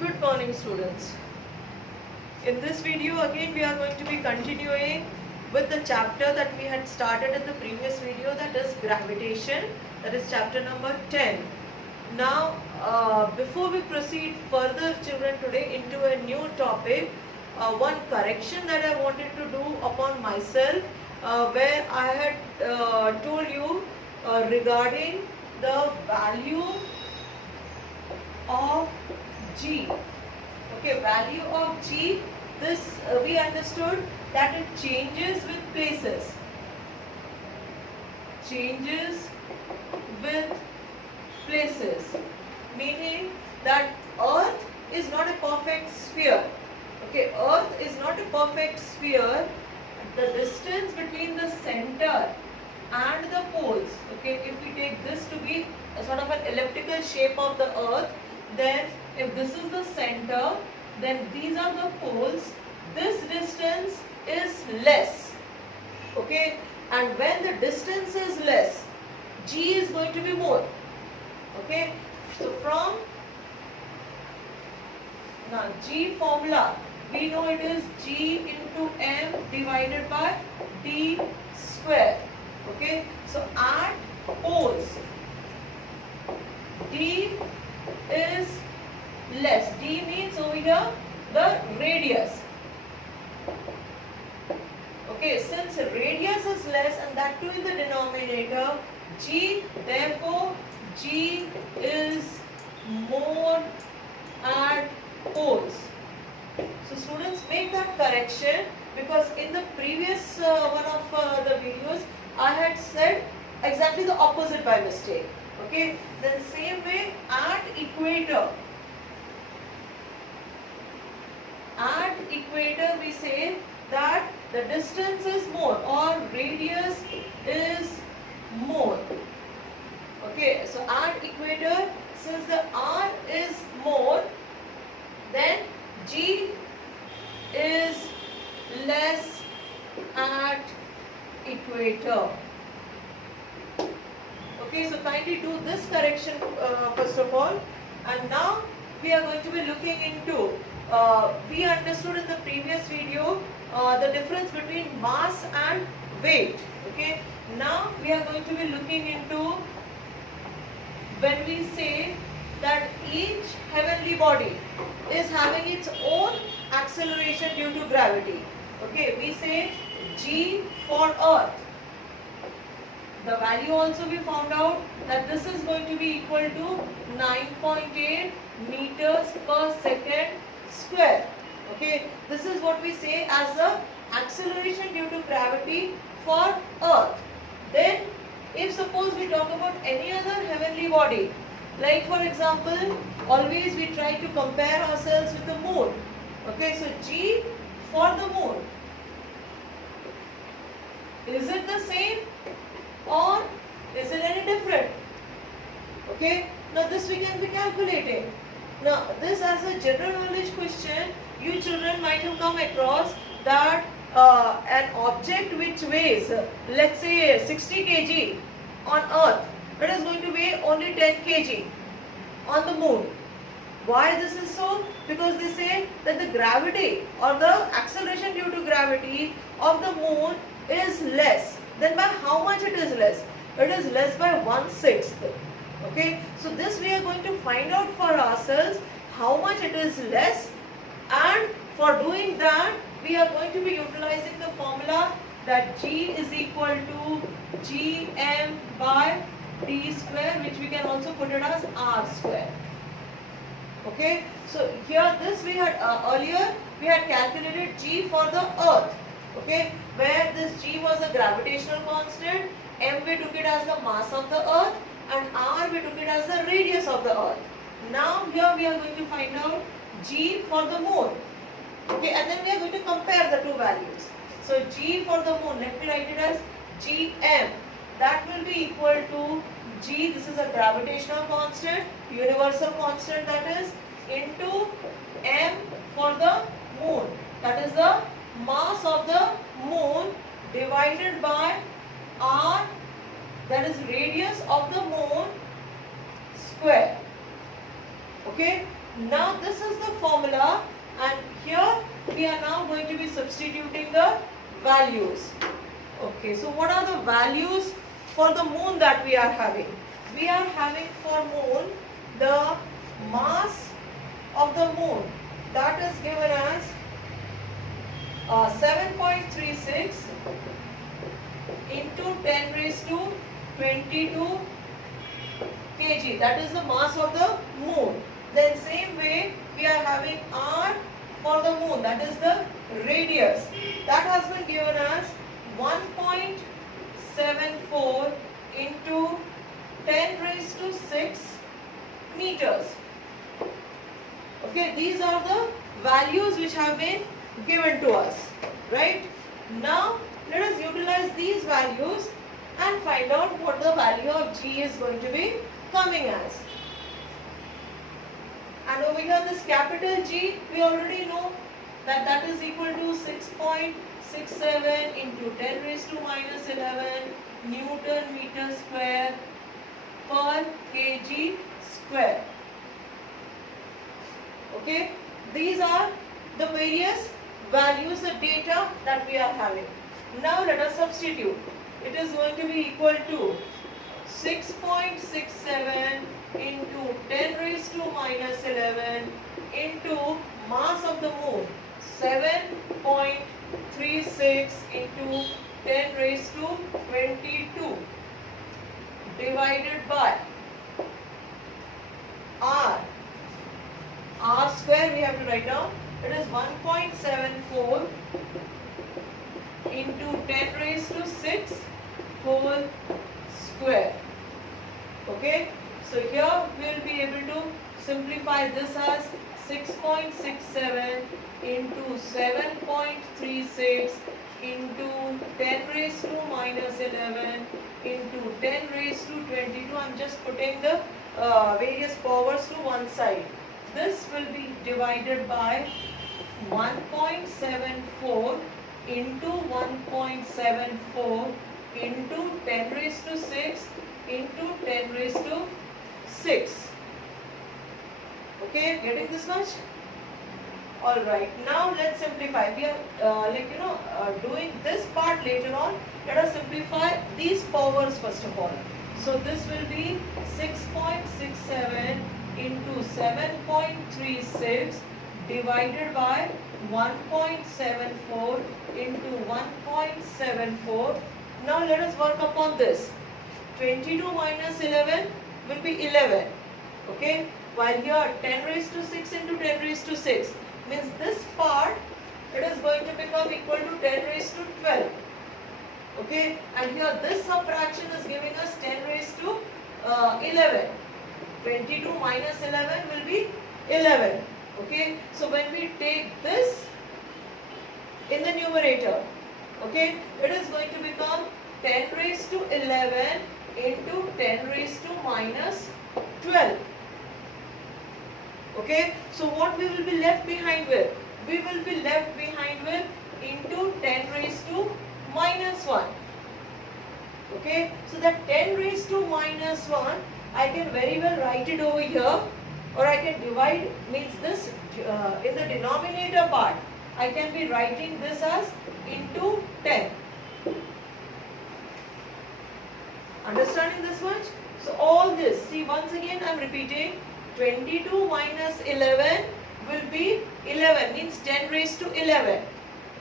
Good morning, students. In this video again we are going to be continuing with the chapter that we had started in the previous video, that is gravitation, that is chapter number 10. Now before we proceed further, children, today into a new topic, one correction that I wanted to do upon myself, where I had told you regarding the value of G. Okay, value of G, this we understood that it changes with places. Changes with places. Meaning that Earth is not a perfect sphere. Okay, Earth is not a perfect sphere. The distance between the center and the poles, okay, if we take this to be a sort of an elliptical shape of the Earth, then if this is the center, then these are the poles, this distance is less, okay, and when the distance is less, G is going to be more, okay. So from now G formula, we know it is G into M divided by D square, okay. So at poles, D is less. D means over here the radius. Okay, since radius is less and that too in the denominator, G, therefore G is more at poles. So students, make that correction, because in the previous one of the videos I had said exactly the opposite by mistake. Okay, then same way at equator we say that the distance is more or radius is more. Okay, so at equator, since the R is more, then G is less at equator. Okay, so kindly do this correction first of all, and now we are going to be looking into, we understood in the previous video the difference between mass and weight. Okay, now we are going to be looking into when we say that each heavenly body is having its own acceleration due to gravity. Okay, we say G for Earth. The value also we found out that this is going to be equal to 9.8 meters per second square. Okay, this is what we say as the acceleration due to gravity for Earth. Then if suppose we talk about any other heavenly body, like for example, always we try to compare ourselves with the moon. Okay, so G for the moon, is it the same or is it any different? Okay, now this we can be calculating. Now this as a general knowledge question, you children might have come across that an object which weighs, let's say 60 kg on Earth, it is going to weigh only 10 kg on the moon. Why this is so? Because they say that the gravity or the acceleration due to gravity of the moon is less. Then by how much it is less? It is less by 1/6. Okay, so this we are going to find out for ourselves how much it is less, and for doing that we are going to be utilizing the formula that G is equal to Gm by D square, which we can also put it as R square. Okay, so here this we had earlier we had calculated G for the Earth. Okay, where this G was a gravitational constant, M we took it as the mass of the Earth, and R we took it as the radius of the Earth. Now here we are going to find out G for the moon. Okay, and then we are going to compare the two values. So G for the moon, let me write it as Gm. That will be equal to G, this is a gravitational constant, universal constant, that is, into M for the moon. That is the mass of the moon divided by R, that is radius of the moon, square. Okay, Now this is the formula, and here we are now going to be substituting the values. Okay, so what are the values for the moon that we are having? We are having for moon the mass of the moon, that is given as 7.36 into 10 raised to 22 kg. That is the mass of the moon. Then same way we are having R for the moon, that is the radius. That has been given as 1.74 into 10 raised to 6 meters. Okay, these are the values which have been given to us, right? Now let us utilize these values and find out what the value of G is going to be coming as. And over here this capital G, we already know that that is equal to 6.67 into 10 raised to minus 11 Newton meter square per kg square. Okay, these are the various values, the data that we are having. Now let us substitute. It is going to be equal to 6.67 into 10 raised to minus 11 into mass of the moon 7.36 into 10 raised to 22 divided by R. R square we have to write down. It is 1.74 into 10 raised to 6 whole square. Okay, so here we will be able to simplify this as 6.67 into 7.36 into 10 raised to minus 11 into 10 raised to 22. I am just putting the various powers to one side. This will be divided by 1.74 into 1.74 into 10 raised to 6 into 10 raised to 6. Okay, getting this much? Alright, now let's simplify. We are doing this part later on. Let us simplify these powers first of all. So this will be 6.67 into 7.36 divided by 1.74 into 1.74. Now let us work upon this. 22 minus 11 will be 11. Okay, while here 10 raised to 6 into 10 raised to 6 means this part it is going to become equal to 10 raised to 12. Okay, and here this subtraction is giving us 10 raised to 11. 22 minus 11 will be 11. Okay, so when we take this in the numerator, okay, it is going to become 10 raised to 11 into 10 raised to minus 12. Okay, so what we will be left behind with? We will be left behind with into 10 raised to minus 1. Okay, so that 10 raised to minus 1, I can very well write it over here, or I can divide, means this in the denominator part, I can be writing this as into 10. Understanding this much? So all this, see once again I am repeating, 22 minus 11 will be 11, means 10 raised to 11.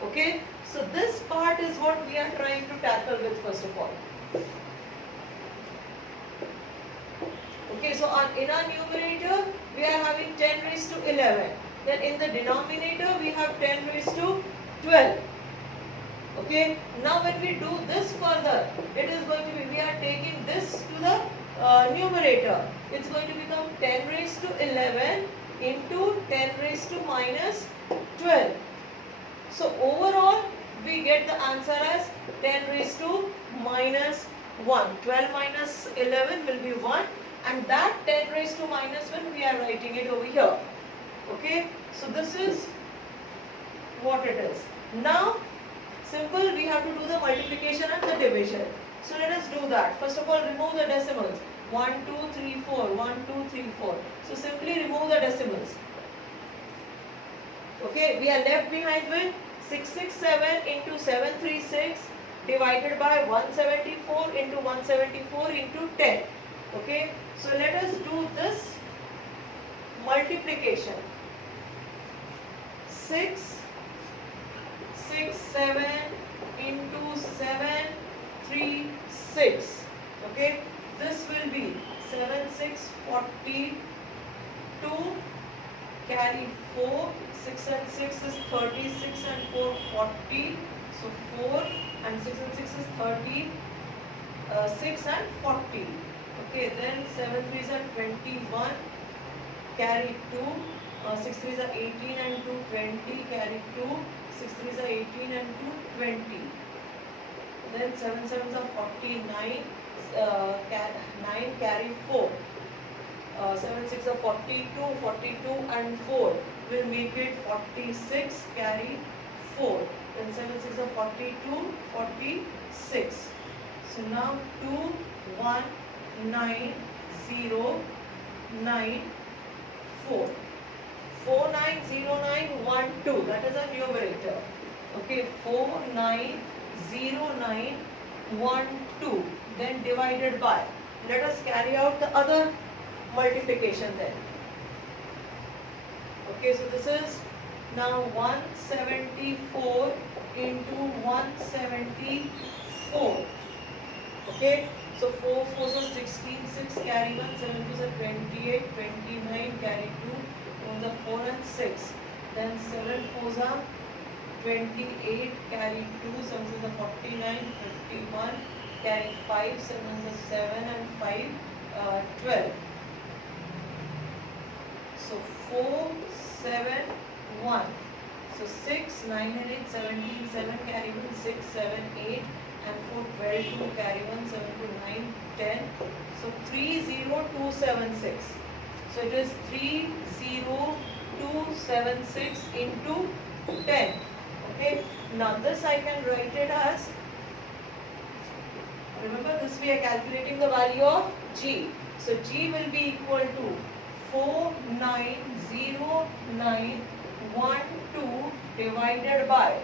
Okay, so this part is what we are trying to tackle with first of all. Okay, so in our numerator we are having 10 raised to 11. Then in the denominator we have 10 raised to 12. Okay, now when we do this further, it is going to be, we are taking this to the numerator. It's going to become 10 raised to 11 into 10 raised to minus 12. So overall we get the answer as 10 raised to minus 1. 12 minus 11 will be 1, and that 10 raised to minus 1 we are writing it over here. Okay, so this is what it is. Now simple, we have to do the multiplication and the division. So let us do that. First of all, remove the decimals. 1, 2, 3, 4. 1, 2, 3, 4. So simply remove the decimals. Okay, we are left behind with 667 into 736 divided by 174 into 174 into 10. Okay, so let us do this multiplication. 667 into 736. Okay, this will be 7642, carry 4, 6 and 6 is 36 and 4 40, so 4 and 6 and 6 is 36 and 40. Okay, then 7 3s are 21, carry 2, 6 3s are 18 and 2 20, carry 2, 6 3s are 18 and 2 20. Then 7 7s are 49, 9 carry 4. 7 6 are 42, 42 and 4 will make it 46, carry 4. Then 7 6 are 42, 46. So now 2 1 9 0 9 4. 490912, that is a numerator. Okay, 490912, then divided by. Let us carry out the other multiplication then. Okay, so this is now 174 into 174. Okay, so 4 4s are 16, 6 carry 1, 7 4s are 28, 29 carry 2, 4s are 4 and 6. Then 7 4s are 28, carry 2, 7 4s are 49, 51, carry 5, 7 are 7 and 5, 12. So 4 7 1. So 6 9 and 8 17, 7 carry 1, 6 7 8 and 4 12, 2 carry 1, 7 2 9 10. So 30276. So it is 30276 into 10. Okay. Now this I can write it as, remember this we are calculating the value of G. So G will be equal to 49091 divided by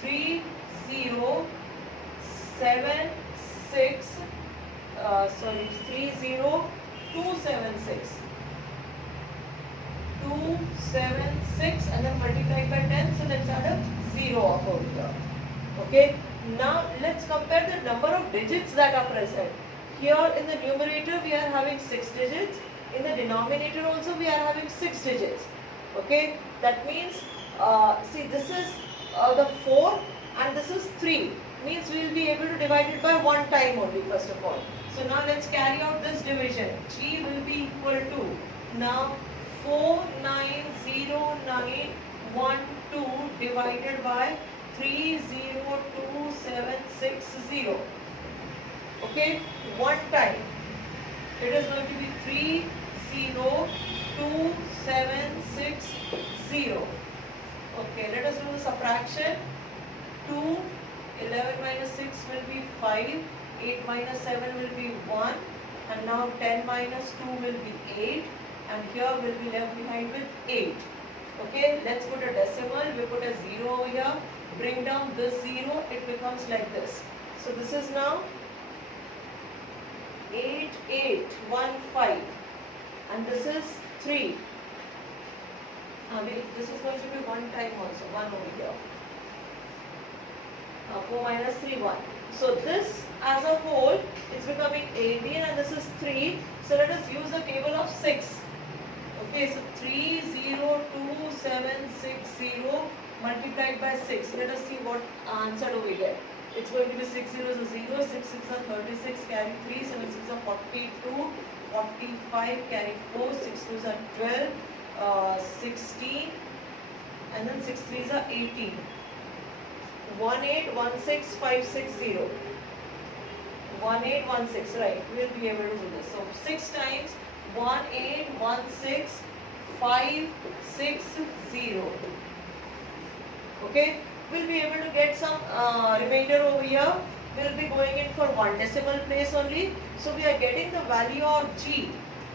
30276 and then multiplied by 10. So let's add a 0 up over here. Okay. Now let's compare the number of digits that are present. Here in the numerator we are having 6 digits. In the denominator also we are having 6 digits. Okay. That means, see this is the 4 and this is 3. Means we will be able to divide it by one time only first of all. So now let's carry out this division. G will be equal to, now 49091 divided by 30276. Okay, one time. It is going to be 30276. Okay, let us do the subtraction. 2, 11 minus 6 will be 5, 8 minus 7 will be 1, and now 10 minus 2 will be 8, and here will be left behind with 8. Okay, let's put a decimal. We put a 0 over here. Bring down this 0, it becomes like this. So this is now 8815, and this is 3. This is going to be one time also, 1 over here. 4 minus 3, 1. So this as a whole is becoming 18 and this is 3. So let us use the table of 6. Okay, so 30276 multiplied by 6. Let us see what answer do we get. It's going to be 6 zeros are 0, 6 6 are 36, carry 3, 7 6 are 42, 45, carry 4, 6 2s are 12, 16, and then 6 3s are 18. 1816560. 1816, right? We will be able to do this. So 6 times 1816560. Okay, we'll be able to get some remainder over here. We'll be going in for one decimal place only. So we are getting the value of G.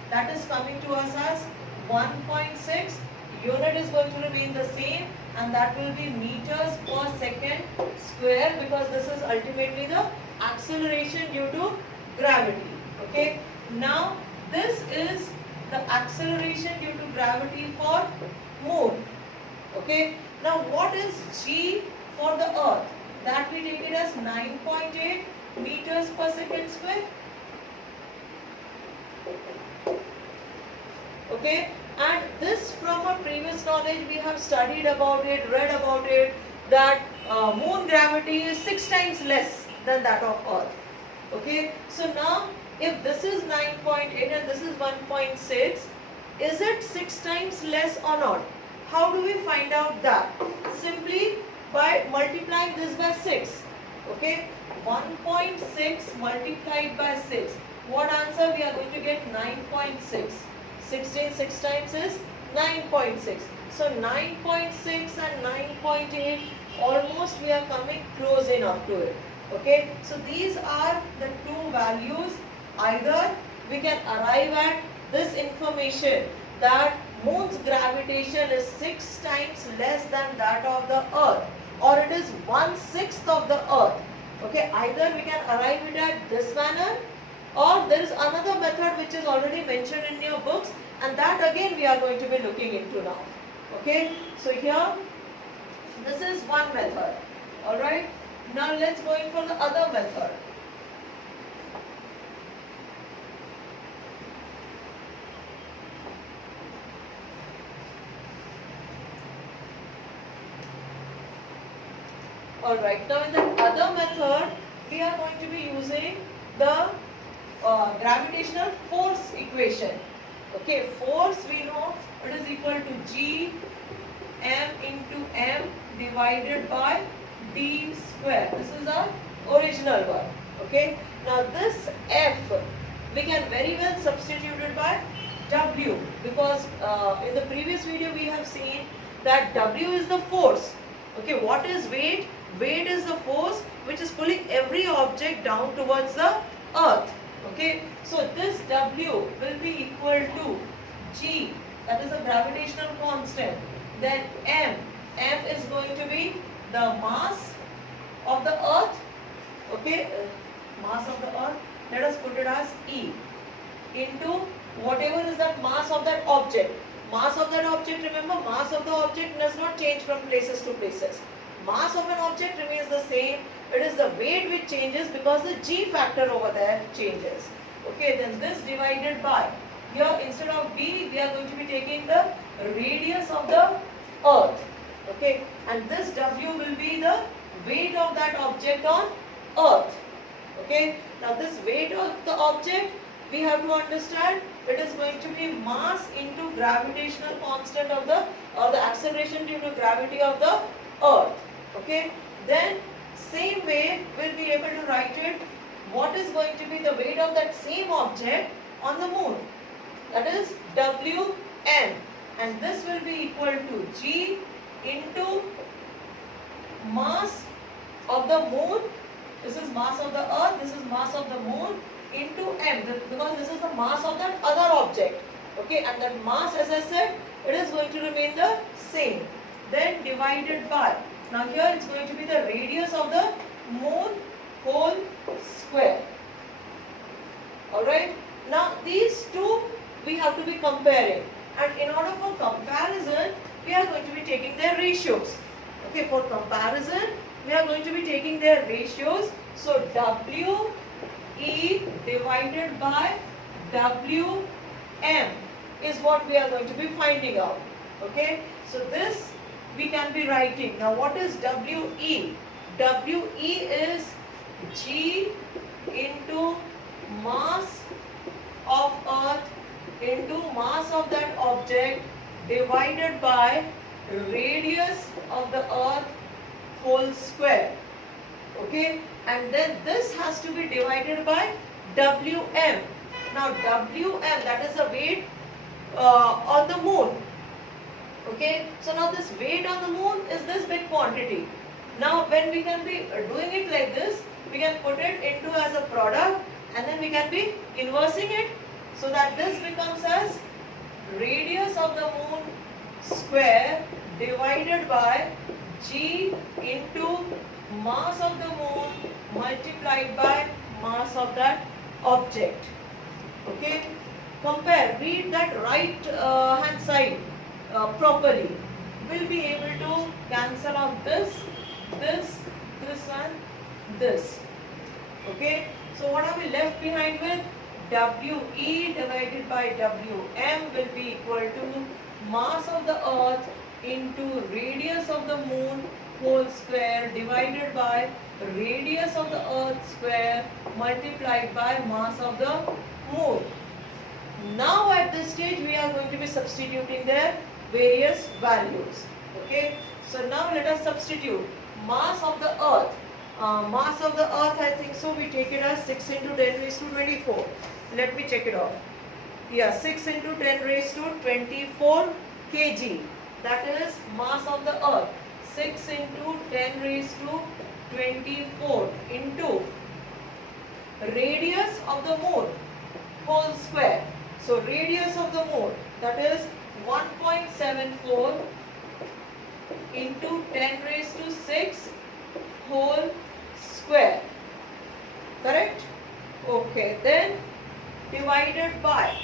That is coming to us as 1.6 unit is going to remain the same, and that will be meters per second square, because this is ultimately the acceleration due to gravity. Okay, now this is the acceleration due to gravity for moon. Okay, now what is g for the earth? That we take it as 9.8 meters per second square. Okay, and this from our previous knowledge we have studied about it, read about it, that moon gravity is 6 times less than that of earth. Okay, so now if this is 9.8 and this is 1.6, is it 6 times less or not? How do we find out that? Simply by multiplying this by 6. Okay, 1.6 multiplied by 6. What answer we are going to get? 9.6. 6 times is 9.6. So 9.6 and 9.8, almost we are coming close enough to it. Okay, so these are the two values. Either we can arrive at this information that moon's gravitation is 6 times less than that of the earth, or it is 1/6 of the earth. Okay, either we can arrive it at this manner, or there is another method which is already mentioned in your books, and that again we are going to be looking into now. Okay, so here this is one method. Alright, now let's go in for the other method. Alright, now in the other method, we are going to be using the gravitational force equation. Okay, force we know it is equal to G m into m divided by d square. This is the original one. Okay, now this F we can very well substitute it by W, because in the previous video we have seen that W is the force. Okay, what is weight? Weight is the force which is pulling every object down towards the earth. Okay, so this W will be equal to G, that is a gravitational constant. Then M is going to be the mass of the earth. Okay, mass of the earth, let us put it as E, into whatever is that mass of that object. Mass of that object, remember, mass of the object does not change from places to places. Mass of an object remains the same. It is the weight which changes because the G factor over there changes. Okay, then this divided by, here instead of D we are going to be taking the radius of the earth. Okay, and this W will be the weight of that object on earth. Okay, now this weight of the object we have to understand, it is going to be mass into gravitational constant of the, or the acceleration due to gravity of the earth. Okay, then same way we'll be able to write it, what is going to be the weight of that same object on the moon, that is Wm, and this will be equal to G into mass of the moon. This is mass of the earth, this is mass of the moon, into m, because this is the mass of that other object. Okay, and that mass, as I said, it is going to remain the same. Then divided by, now here it's going to be the radius of the moon whole square. Alright, now these two we have to be comparing, and in order for comparison we are going to be taking their ratios. Okay, for comparison we are going to be taking their ratios. So W E divided by Wm is what we are going to be finding out. Okay, so this we can be writing. Now what is We? We is G into mass of earth into mass of that object divided by radius of the earth whole square. Okay, and then this has to be divided by Wm. Now Wm, that is the weight on the moon. Okay, so now this weight on the moon is this big quantity. Now when we can be doing it like this, we can put it into as a product, and then we can be inversing it, so that this becomes as radius of the moon square divided by g into mass of the moon multiplied by mass of that object. Okay, compare, read that right hand side properly. We'll be able to cancel out this and this. Okay, so what are we left behind with? WE divided by WM will be equal to mass of the earth into radius of the moon whole square divided by radius of the earth square multiplied by mass of the moon. Now at this stage we are going to be substituting their various values. Okay, so now let us substitute mass of the earth. Mass of the earth, I think so we take it as 6 into 10 raised to 24. Let me check it off. Yeah, 6 into 10 raised to 24 kg. That is mass of the earth. 6 into 10 raised to 24 into radius of the moon whole square. So radius of the moon, that is 1.74 into 10 raised to 6 whole square. Correct? Okay, then divided by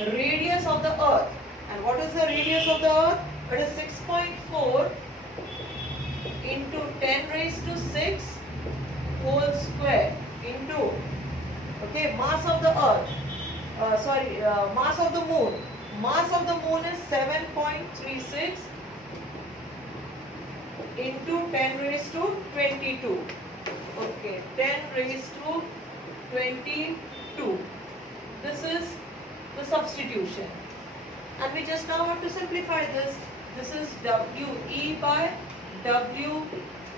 radius of the earth. And what is the radius of the earth? It is 6.4 into 10 raised to 6 whole square into, okay, mass of the earth. Mass of the moon. Mass of the moon is 7.36 into 10 raised to 22. Okay, 10 raised to 22. This is the substitution. And we just now have to simplify this. This is WE by WM.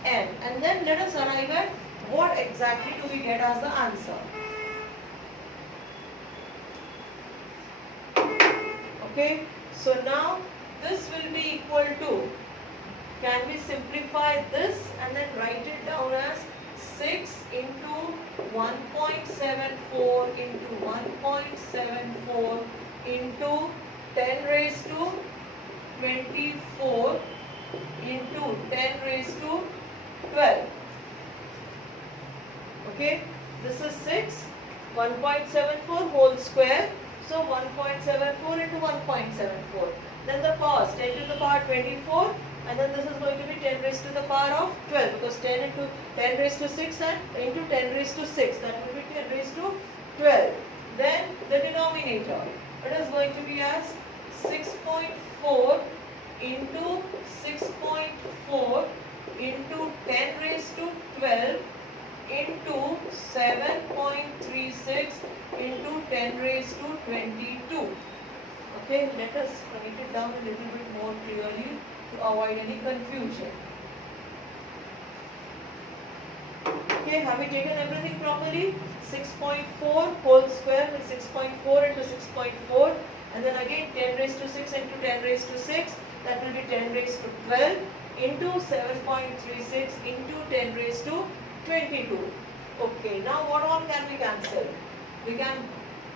And then let us arrive at what exactly do we get as the answer. Okay, so now this will be equal to, can we simplify this and then write it down as 6 into 1.74 into 1.74 into 10 raised to 24 into 10 raised to 12. Okay, this is 6, 1.74 whole square. So 1.74 into 1.74. Then the powers, 10 to the power 24, and then this is going to be 10 raised to the power of 12, because 10 into 10 raised to 6 and into 10 raised to 6, that will be 10 raised to 12. Then the denominator, it is going to be as 6.4 into 6.4 into 10 raised to 12 into 7.36 into 10 raised to 22. Okay, let us write it down a little bit more clearly to avoid any confusion. Okay, have we taken everything properly? 6.4 whole square is 6.4 into 6.4, and then again 10 raised to 6 into 10 raised to 6, that will be 10 raised to 12 into 7.36 into 10 raised to 22. Okay, now what all can we cancel? We can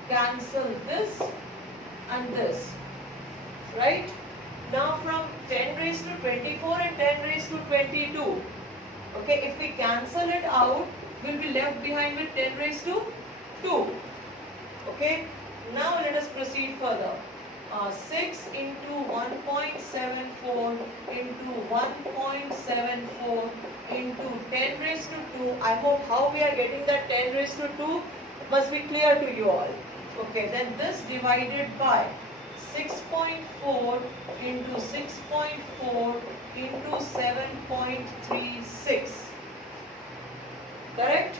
cancel this and this, right? Now from 10 raised to 24 and 10 raised to 22, okay, if we cancel it out, we'll be left behind with 10 raised to 2. Okay, now let us proceed further. 6 into 1.74 into 1.74 into 10 raised to 2. I hope how we are getting that 10 raised to 2 must be clear to you all. Okay, then this divided by 6.4 into 6.4 into 7.36. Correct?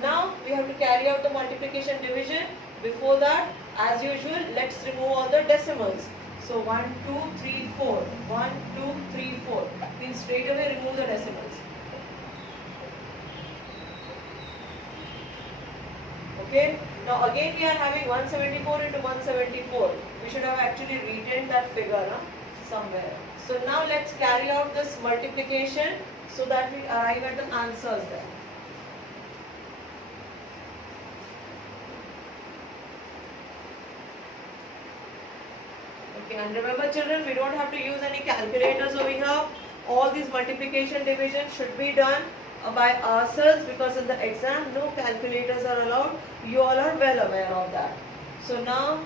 Now we have to carry out the multiplication division. Before that, as usual, let's remove all the decimals. So 1, 2, 3, 4. 1, 2, 3, 4. Then straight away remove the decimals. Okay. Now again we are having 174 into 174. We should have actually retained that figure somewhere. So now let's carry out this multiplication so that we arrive at the answers there. Okay, and remember children, we don't have to use any calculators over here. All these multiplication division should be done by ourselves, because in the exam no calculators are allowed. You all are well aware of that. So now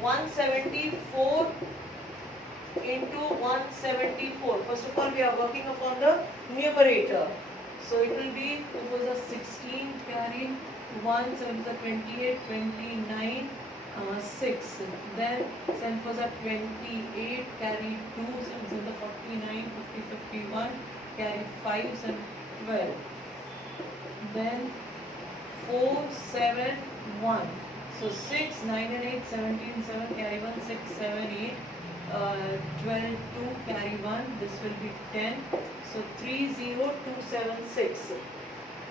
174 into 174. First of all, we are working upon the numerator. So it will be 2 fours are 16, carry 1, 7 fours are 28, 29, 6. Then 7 fours are 28, carry 2, 7 fours are 49, 50, 51, carry 5, 7, 12. Then 4, 7, 1. So 6, 9 and 8, 17, 7, carry 1, 6, 7, 8. 12, 2, carry 1, this will be 10. So 30276.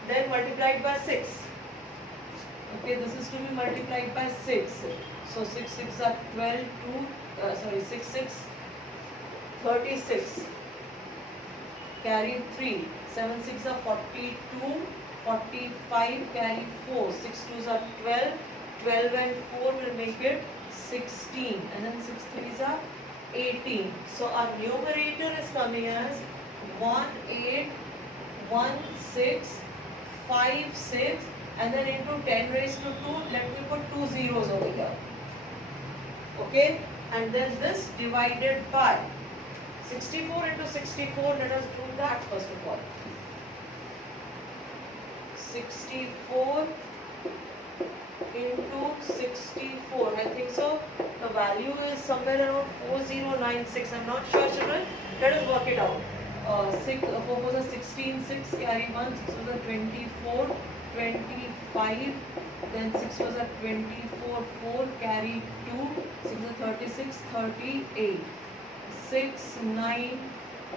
Then multiplied by 6. Okay, this is to be multiplied by 6. So 6 6 are 12, 6 6, 36. Carry 3. 7 6 are 42, 45, carry 4. 6 2s are 12. 12 and 4 will make it 16. And then 6 3s are 18. So our numerator is coming as 181656, and then into 10 raised to 2, let me put 2 zeros over here. Okay, and then this divided by 64 into 64, let us do that first of all. 64 into 64, I think so the value is somewhere around 4096. I'm not sure children, let us work it out. 4 was a 16, 6 carry 1, 6 was a 24, 25, then 6 was a 24, 4 carry 2, 6 was a 36, 38, 6, 9,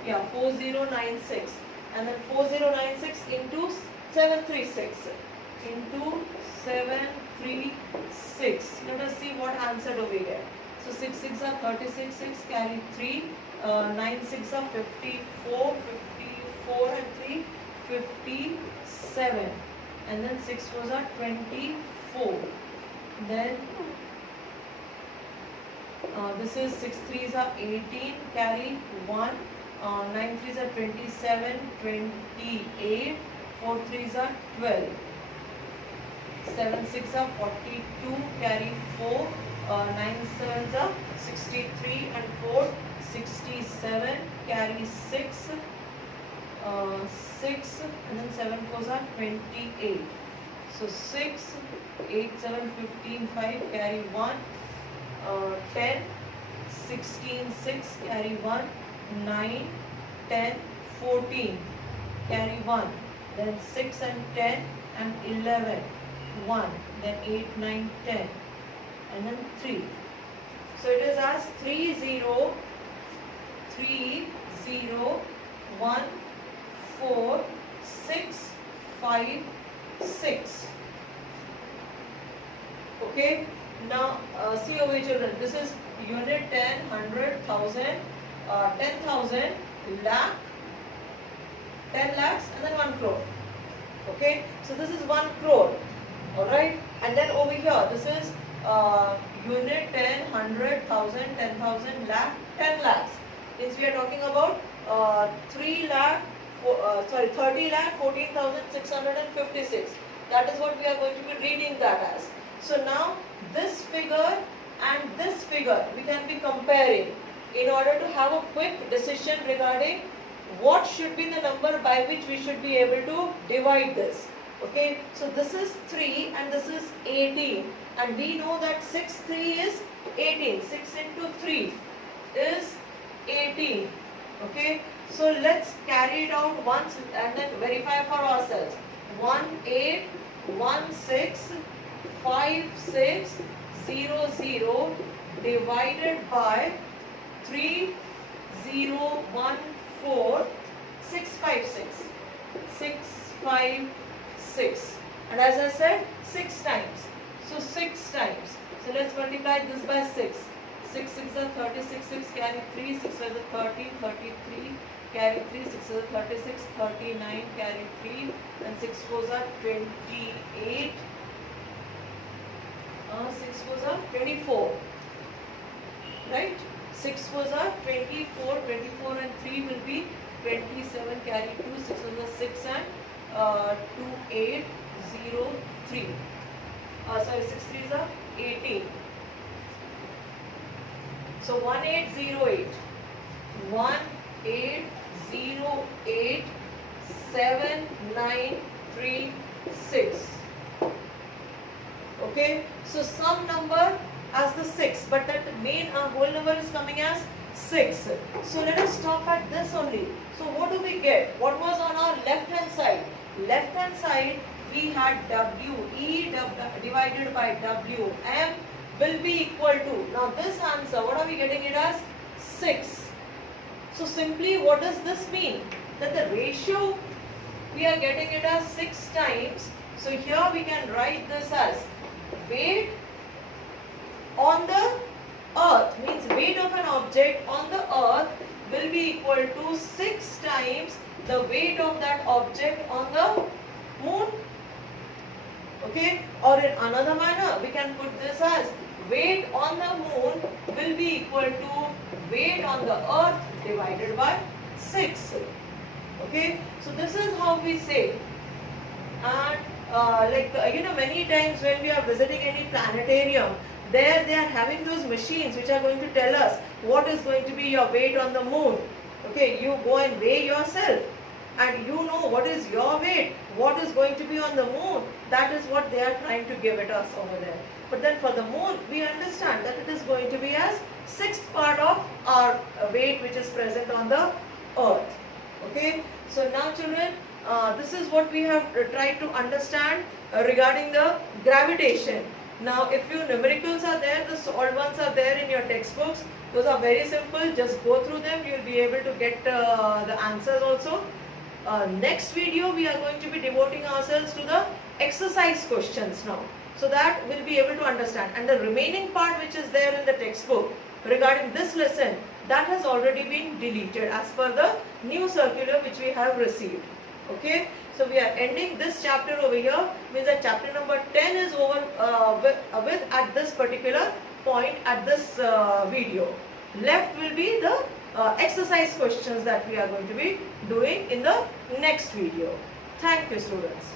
4096, and then 4096 into 736, into 736. Let us see what answered over here. So 6 6 are 36, 6 carry 3, 9 6 are 54, 54 and 3, 57, and then 6 4s are 24. Then this is 6 3s are 18, carry 1, 9 3s are 27, 28, 4 3s are 12. 7 6 are 42, carry 4, 9 7s are 63 and 4, 67, carry 6, 6, and then 7 4s are 28. So 6, 8, 7, 15, 5, carry 1, 10, 16, 6, carry 1, 9, 10, 14, carry 1, then 6 and 10 and 11. 1, then 8, 9, 10, and then 3. So it is as 3 0 3 0 1 4 6 5 6. Okay, now see over here children, this is unit 10, 100, 1000, 10,000, lakh, 10 lakhs, and then 1 crore. Okay, so this is 1 crore. Alright, and then over here, this is unit 10, 100, 1000, 10,000, lakh, 10 lakhs. Means we are talking about 30 lakh 14,656. That is what we are going to be reading that as. So now this figure and this figure we can be comparing in order to have a quick decision regarding what should be the number by which we should be able to divide this. Okay, so this is 3 and this is 18, and we know that 6 3 is 18. 6 into 3 is 18. Okay, so let's carry it out once and then verify for ourselves. 18165600 divided by 3014656. 656, and as I said, 6 times. So 6 times. So let's multiply this by 6. 6 6 are 36, 6 carry 3, 6 are 30, 33, carry 3, 6 are 36, 39, carry 3, and 6 4s are 28, 6 4s are 24. right? 6 fours are 24, 24 and 3 will be 27, carry 2, 6 fours are 6 and 2803. Sorry, 6 threes are 18. So 1808. 1808 7936. Okay, so some number as the 6, but that main whole number is coming as 6. So let us stop at this only. So what do we get? What was on our left hand side? Left hand side we had W, E divided by W, M will be equal to, now this answer, what are we getting it as? 6. So simply what does this mean? That the ratio we are getting it as 6 times. So here we can write this as weight on the earth, means weight of an object on the earth will be equal to 6 times the weight of that object on the moon. Okay, or in another manner we can put this as weight on the moon will be equal to weight on the earth divided by 6. Okay, so this is how we say. And many times when we are visiting any planetarium, there they are having those machines which are going to tell us what is going to be your weight on the moon. Okay, you go and weigh yourself and you know what is your weight, what is going to be on the moon. That is what they are trying to give it us over there. But then for the moon, we understand that it is going to be as 6th part of our weight which is present on the earth. Okay, so now children, this is what we have tried to understand regarding the gravitation. Now if few numericals are there, the solved ones are there in your textbooks. Those are very simple, just go through them, you will be able to get the answers also. Next video we are going to be devoting ourselves to the exercise questions now, so that we'll be able to understand. And the remaining part which is there in the textbook regarding this lesson, that has already been deleted as per the new circular which we have received. Okay, so we are ending this chapter over here, means that chapter number 10 is over with at this particular point at this video. Left will be the exercise questions that we are going to be doing in the next video. Thank you, students.